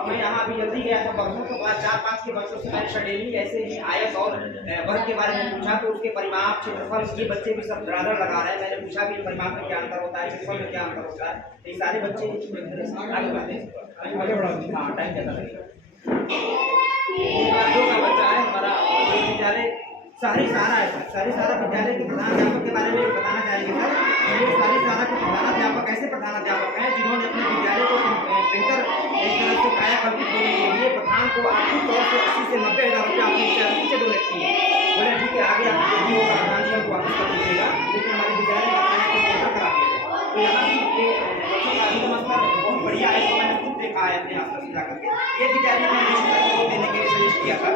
और मैं यहाँ अभी जल्दी गया था परसों, तो 4-5 के बच्चों से मैंने सडनली ऐसे ही आयत और वर्ग के बारे में पूछा, तो उसके परिमाप, क्षेत्रफल, ये बच्चे भी सब बराबर लगा रहे हैं। मैंने पूछा भी परिमाप में क्या अंतर होता है, क्षेत्रफल में क्या अंतर होता है, ये सारे बच्चे आगे बढ़ते हैं। हाँ, टाइम ज़्यादा लगेगा। दो का बच्चा है हमारा विद्यालय शहरी सहारा है सर। शहरी सहारा विद्यालय के प्रधानाध्यापक के बारे में बताना चाहेंगे सर। ये शहरी सहारा के प्रधानाध्यापक ऐसे प्रधानाध्यापक हैं जिन्होंने अपने विद्यालय को बेहतर एक तरह से कायाकल्पित होने के लिए प्रधान को आर्थिक तौर से 80 से 90 हज़ार रुपया अपनी सैलरी से डोनेट किए। बोले ठीक है, आगे आप जो भी होगा प्रधान जी हमको वापस कर दीजिएगा, लेकिन हमारे विद्यालय का काया को बेहतर करा दिया। तो यहाँ भी ये बच्चों का अभिगम स्तर बहुत बढ़िया है, इसको मैंने खुद देखा है अपने आस पास जा करके। ये विद्यालय मैंने देने के लिए सजेस्ट किया था।